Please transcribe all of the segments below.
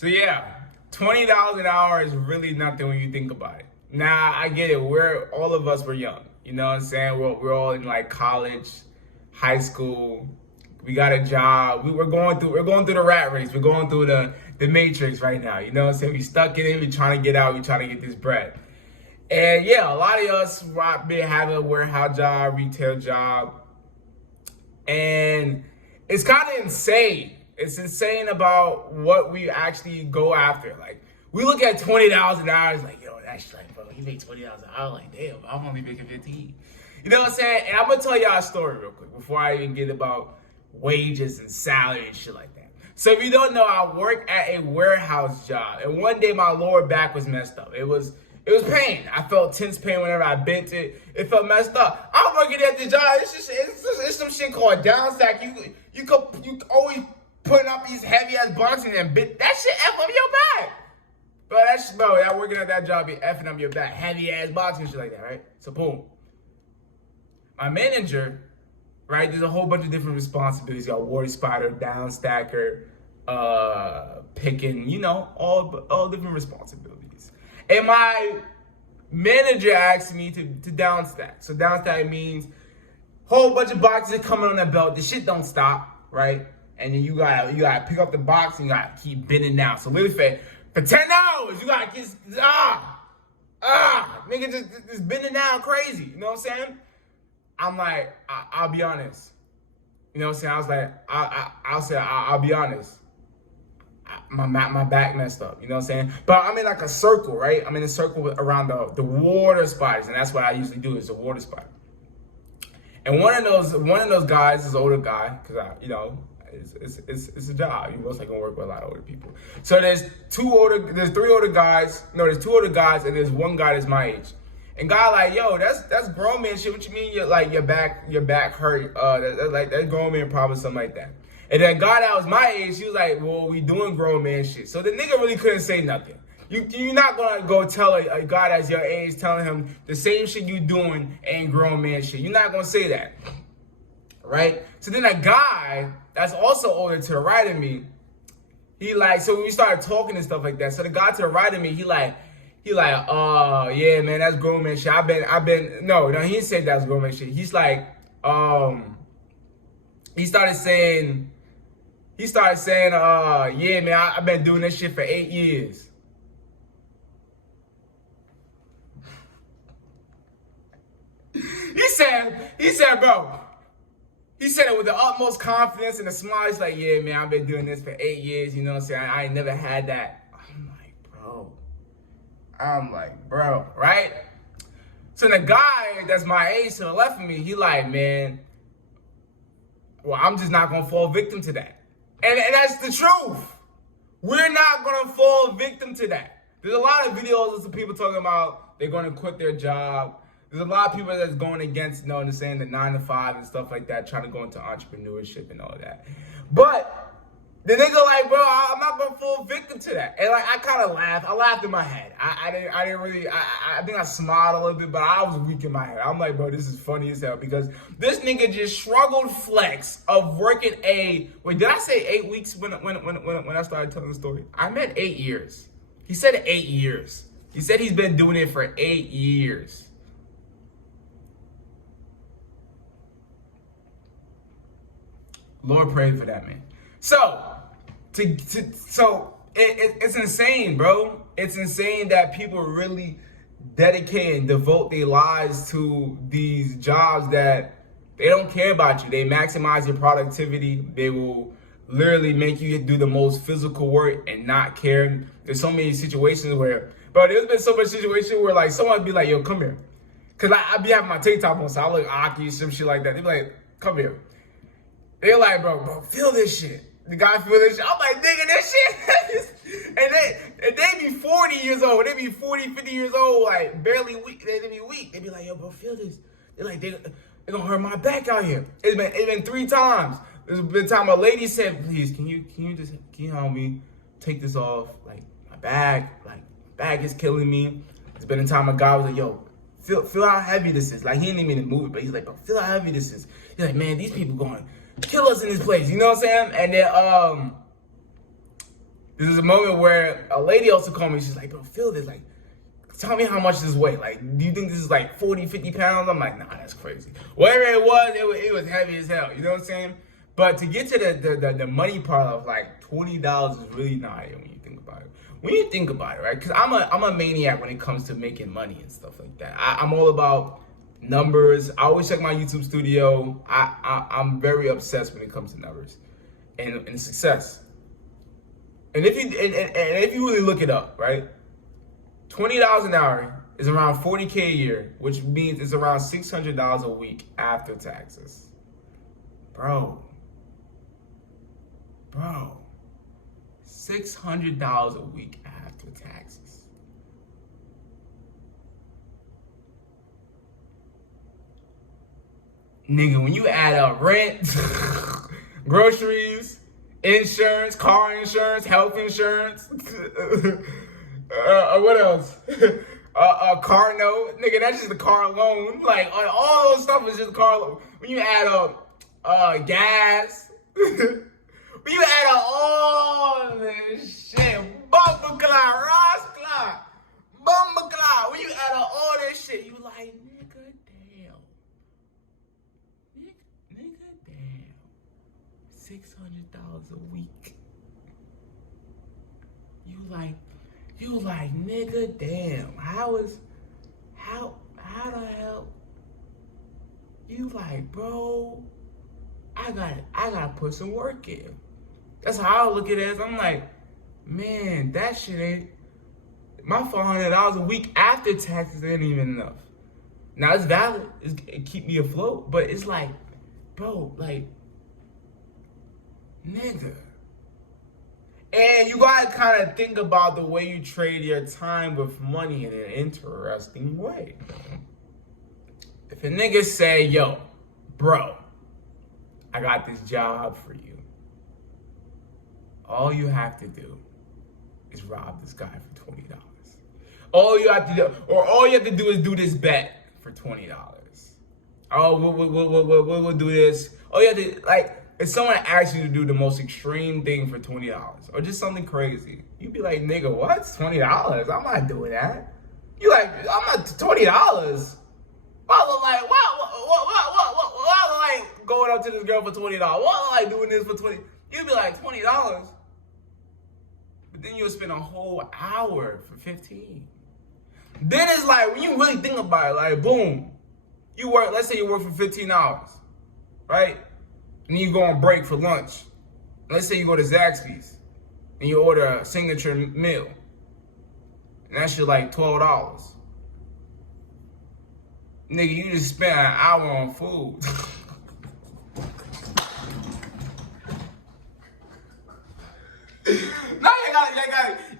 So yeah, $20 an hour is really nothing when you think about it. Now I get it. All of us were young. You know what I'm saying? We're all in like college, high school. We got a job. We're going through the rat race. We're going through the matrix right now. You know what I'm saying? We stuck in it. We trying to get out. We trying to get this bread. And yeah, a lot of us been having a warehouse job, retail job, and it's kind of insane. It's insane about what we actually go after. Like, we look at $20 an hour, it's like, yo, that's like, bro, you make $20 an hour. Like, damn, I'm only making 15. You know what I'm saying? And I'm gonna tell y'all a story real quick before I even get about wages and salary and shit like that. So if you don't know, I work at a warehouse job, and one day my lower back was messed up. It was pain. I felt tense pain whenever I bent it. It felt messed up. I'm working at the job. It's some shit called down stack. You always putting up these heavy ass boxes and bit that shit F up your back. Bro, y'all working at that job be effing up your back. Heavy ass boxing and shit like that, right? So boom. My manager, right, there's a whole bunch of different responsibilities. You got water spider, down stacker, picking, you know, all different responsibilities. And my manager asked me to down stack. So down stack means whole bunch of boxes coming on that belt. The shit don't stop, right? And then you gotta pick up the box and you gotta keep bending down. So literally for 10 hours, you gotta get nigga just bending down crazy. You know what I'm saying? I'm like, I'll be honest. You know what I'm saying? I was like, I'll be honest. My back messed up. You know what I'm saying? But I'm in like a circle, right? I'm in a circle around the water spiders, and that's what I usually do is the water spider. And one of those guys is an older guy, because it's a job. You're mostly gonna work with a lot of older people. So there's two older guys, and there's one guy that's my age. And guy like, yo, that's grown man shit. What you mean? Your back hurt? That's grown man problem, something like that. And then guy that was my age, he was like, well, we doing grown man shit. So the nigga really couldn't say nothing. You're not gonna go tell a guy that's your age, telling him the same shit you doing ain't grown man shit. You're not gonna say that, right? So then a guy that's also older to the right of me, so when we started talking and stuff like that, so the guy to the right of me, he like, oh yeah, man, that's grown man shit. No, he didn't say that's grown man shit. He's like, he started saying, yeah, man, I've been doing this shit for 8 years. He said, bro, he said it with the utmost confidence and a smile. He's like, yeah, man, I've been doing this for 8 years. You know what I'm saying? I ain't never had that. I'm like, bro, right? So the guy that's my age to the left of me, he like, man, well, I'm just not going to fall victim to that. And that's the truth. We're not going to fall victim to that. There's a lot of videos of people talking about they're going to quit their job. There's a lot of people that's going against, saying the 9 to 5 and stuff like that, trying to go into entrepreneurship and all that. But the nigga like, bro, I'm not going to fall victim to that. And like, I kind of laughed. I laughed in my head. I didn't really, I think I smiled a little bit, but I was weak in my head. I'm like, bro, this is funny as hell because this nigga just struggled flex of working wait, did I say 8 weeks when I started telling the story? I meant 8 years. He said 8 years. He said he's been doing it for 8 years. Lord pray for that man. So, it's insane, bro. It's insane that people really dedicate and devote their lives to these jobs that they don't care about you. They maximize your productivity. They will literally make you do the most physical work and not care. There's so many situations where, bro, there's been so much situations where like someone would be like, yo, come here. Cause I be having my TikTok on, so I look Aki, some shit like that. They be like, come here. They're like, bro, feel this shit. The guy feel this shit. I'm like, nigga, this shit. and they be 40 years old. They be 40, 50 years old, like barely weak. They be weak. They be like, yo, bro, feel this. They're like, they're gonna hurt my back out here. It's been 3 times. There's been time a lady said, please, can you help me take this off? Like my back is killing me. There's been a time a guy was like, yo, feel how heavy this is. Like he didn't even move it, but he's like, bro, feel how heavy this is. He's like, man, these people going kill us in this place, you know what I'm saying? And then This is a moment where a lady also called me. She's like, bro, feel this. Like, tell me how much this weight. Like, do you think this is like 40, 50 pounds? I'm like, nah, that's crazy. Whatever it was heavy as hell. You know what I'm saying? But to get to the money part of like $20 is really not it when you think about it. When you think about it, right? Because I'm a maniac when it comes to making money and stuff like that. I'm all about numbers. I always check my YouTube studio. I'm very obsessed when it comes to numbers and success. And if you really look it up, right? $20 an hour is around $40K a year, which means it's around $600 a week after taxes. Bro, $600 a week after taxes. Nigga, when you add up rent, groceries, insurance, car insurance, health insurance, what else? A car note, nigga, that's just the car loan. Like, all those stuff is just car loan. When you add up gas, when you add up all this shit, bumper clock, Ross clock, bumper clock, when you add up all this shit, you like, nigga, damn. Nigga, damn. $600 a week. You like, nigga, damn. How the hell? You like, bro, I gotta put some work in. That's how I look at it. I'm like, man, that shit ain't, my $400 a week after taxes ain't even enough. Now it's valid, it keep me afloat, but it's like, bro, like, nigga. And you gotta kind of think about the way you trade your time with money in an interesting way. If a nigga say, yo, bro, I got this job for you. All you have to do is rob this guy for $20. All you have to do is do this bet for $20. Oh, we'll do this. Oh, you have to, like, if someone asks you to do the most extreme thing for $20 or just something crazy, you'd be like, nigga, what? $20? I'm not doing that. You like, I'm not $20. What, like, what, like, going up to this girl for $20? What, like, doing this for $20? You'd be like, $20? But then you'll spend a whole hour for 15. Then it's like, when you really think about it, like, boom, you work, let's say you work for 15 hours, right? And then you go on break for lunch. Let's say you go to Zaxby's and you order a signature meal. And that shit like $12. Nigga, you just spent an hour on food. No,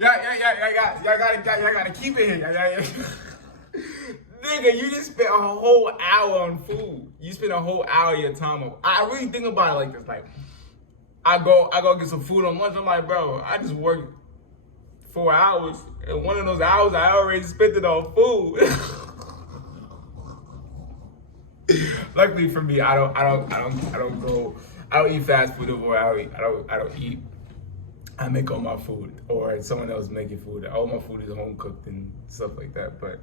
y'all gotta keep it here. Nigga, you just spent a whole hour on food. You spent a whole hour of your time on. I really think about it like this. Like, I go get some food on lunch. I'm like, bro, I just worked 4 hours, and one of those hours I already spent it on food. Luckily for me, I don't eat fast food, or I don't eat. I make all my food, or someone else making food. All my food is home cooked and stuff like that. But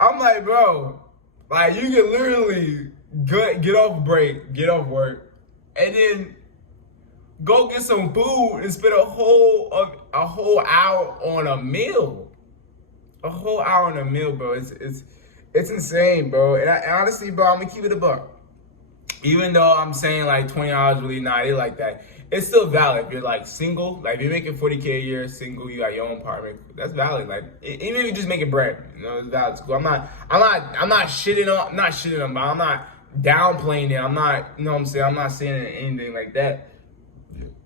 I'm like, bro, like, you can literally get off break, get off work, and then go get some food and spend a whole hour on a meal. A whole hour on a meal, bro. It's insane, bro. And honestly, bro, I'm gonna keep it a buck. Even though I'm saying like $20 really not it like that, it's still valid. If you're like single, like if you're making $40K a year, single, you got your own apartment, that's valid. Like even if you're just making bread, you know, it's valid. It's cool. I'm not shitting on, but I'm not downplaying it. I'm not, you know what I'm saying? I'm not saying anything like that.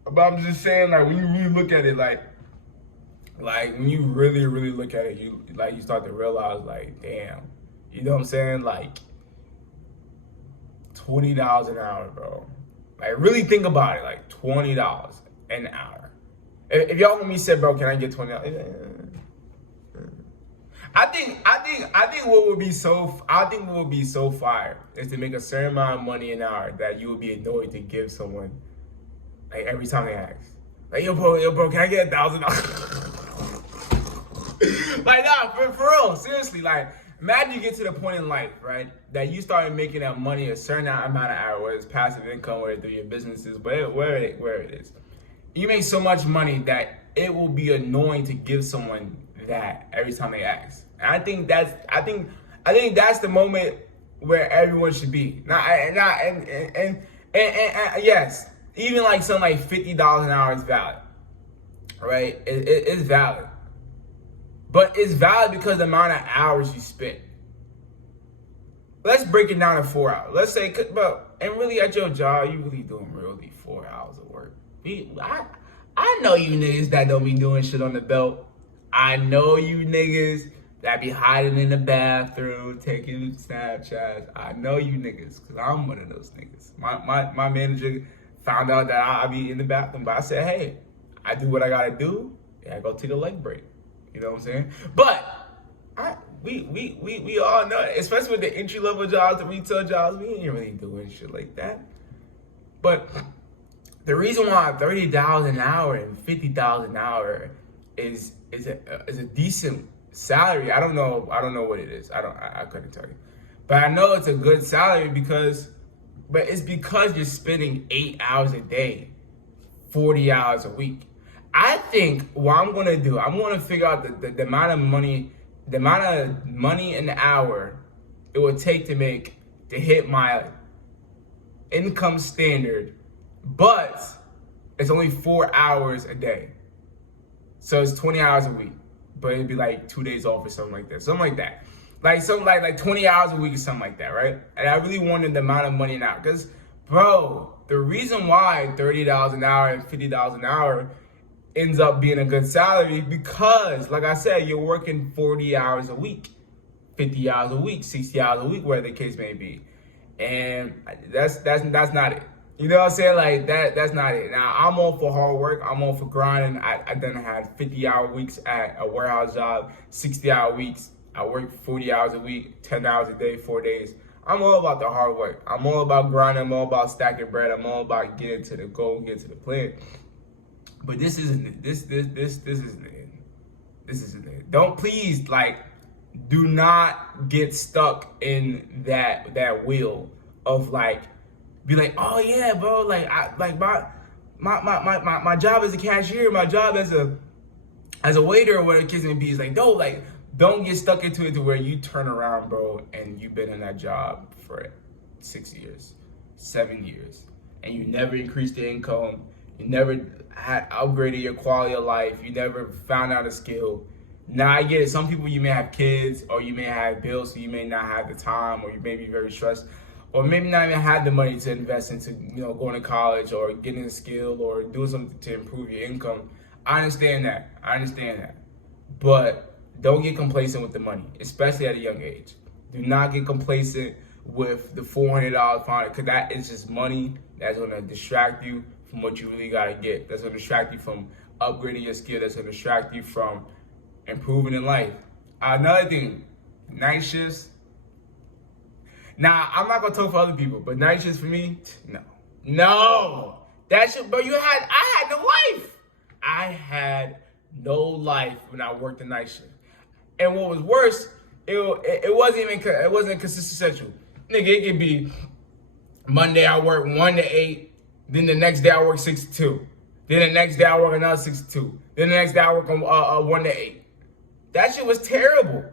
But I'm just saying, like, when you really look at it, like when you really, really look at it, you start to realize, like, damn, you know what I'm saying? Like, $20 an hour, bro. Like, really think about it, like, $20 an hour. If y'all with me said, bro, can I get $20? I think what would be so fire is to make a certain amount of money an hour that you would be annoyed to give someone, like, every time they ask. Like, yo, bro, can I get $1,000? Like, nah, for real, seriously. Like, imagine you get to the point in life, right, that you started making that money a certain amount of hours, whether it's passive income, whether through your businesses, where it is. You make so much money that it will be annoying to give someone that every time they ask. And I think that's the moment where everyone should be. And yes, even like something like $50 an hour is valid, right? It's valid, but it's valid because of the amount of hours you spend. Let's break it down to 4 hours. Let's say, and really at your job, you really doing really 4 hours of work. I know you niggas that don't be doing shit on the belt. I know you niggas that be hiding in the bathroom, taking Snapchats. I know you niggas, because I'm one of those niggas. My manager found out that I be in the bathroom, but I said, hey, I do what I gotta do, and I go take a leg break. You know what I'm saying? But we all know, especially with the entry-level jobs, the retail jobs, we ain't really doing shit like that. But the reason why $30 an hour and $50 an hour is a decent salary. I don't know what it is. I couldn't tell you. But I know it's a good salary because you're spending 8 hours a day, 40 hours a week. I think what I'm gonna do, I'm gonna figure out the amount of money an hour it would take to hit my income standard, but it's only 4 hours a day. So it's 20 hours a week, but it'd be like 2 days off or something like that. Something like that. Like something like 20 hours a week or something like that, right? And I really wanted the amount of money an hour. Because, bro, the reason why $30 an hour and $50 an hour ends up being a good salary because, like I said, you're working 40 hours a week, 50 hours a week, 60 hours a week, whatever the case may be. And that's not it. You know what I'm saying? Like that's not it. Now I'm all for hard work. I'm all for grinding. I done had 50-hour weeks at a warehouse job, 60-hour weeks. I work 40 hours a week, 10 hours a day, 4 days. I'm all about the hard work. I'm all about grinding. I'm all about stacking bread. I'm all about getting to the goal, getting to the plan. But this isn't it. This isn't it. This isn't it. Do not get stuck in that wheel of be like, oh yeah, bro, my job as a cashier, my job as a waiter or whatever the case may be. Is like, no, don't get stuck into it to where you turn around, bro, and you've been in that job for 6 years, 7 years, and you never increased the income, you never had upgraded your quality of life, you never found out a skill. Now I get it. Some people, you may have kids, or you may have bills, so you may not have the time, or you may be very stressed, or maybe not even have the money to invest into, going to college or getting a skill or doing something to improve your income. I understand that. But don't get complacent with the money, especially at a young age. Do not get complacent with the $400 fine, because that is just money that's going to distract you from what you really got to get. That's going to distract you from upgrading your skill. That's going to distract you from improving in life. Another thing, night shifts. Now, I'm not going to talk for other people, but night shifts for me, no. That shit, bro, I had no life. I had no life when I worked the night shift. And what was worse, it wasn't a consistent schedule. Nigga, it could be Monday I work 1 to 8, then the next day I work 6 to 2. Then the next day I work another 6 to 2. Then the next day I work 1 to 8. That shit was terrible.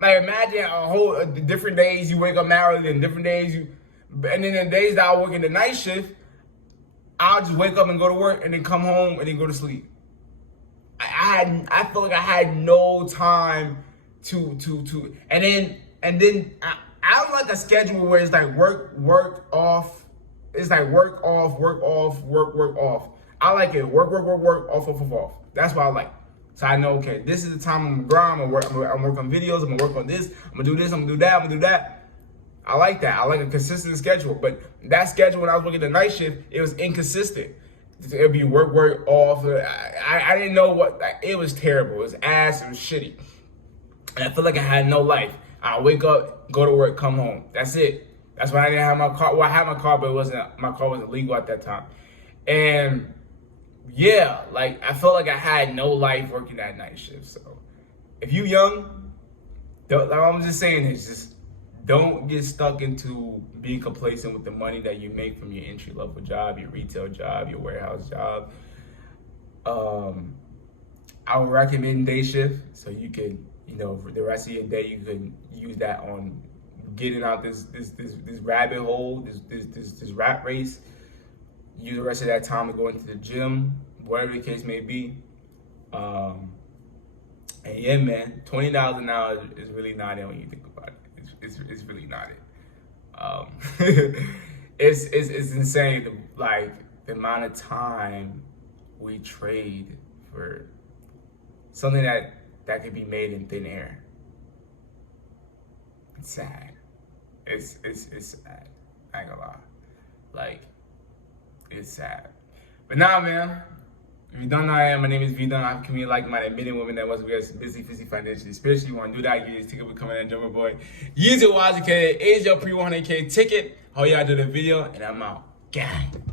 Like, imagine different days you wake up early, and different days and then the days that I work in the night shift, I'll just wake up and go to work and then come home and then go to sleep. I feel like I had no time to and then I don't like a schedule where it's like work off. It's like work off, work off. I like it work off. That's what I like. So I know, okay, this is the time I'm gonna grind. I'm gonna work on videos. I'm gonna work on this. I'm gonna do this. I'm gonna do that. I'm gonna do that. I like that. I like a consistent schedule. But that schedule when I was working the night shift, it was inconsistent. It'd be work off. I didn't know it was terrible. It was ass. It was shitty. And I feel like I had no life. I wake up, go to work, come home. That's it. That's why I didn't have my car. Well, I had my car, but my car wasn't legal at that time. And yeah, like I felt like I had no life working that night shift. So if you young, like I'm just saying is just don't get stuck into being complacent with the money that you make from your entry level job, your retail job, your warehouse job. I would recommend day shift so you can, for the rest of your day you can use that on getting out this rabbit hole, this rat race. Use the rest of that time to go into the gym, whatever the case may be. And yeah, man, $20 an hour is really not it when you think about it. It's really not it. It's insane, like the amount of time we trade for something that could be made in thin air. It's sad. It's sad. I ain't gonna lie. Like, it's sad. But nah, man. If you don't know who I am, my name is vDunkk. I'm a community like-minded men and women that wants to get busy, physically, financially, spiritually. You want to do that, get your ticket, becoming a drummer boy. Use your wisely, kid. Is your pre-100K ticket. How y'all do the video, and I'm out. Gang.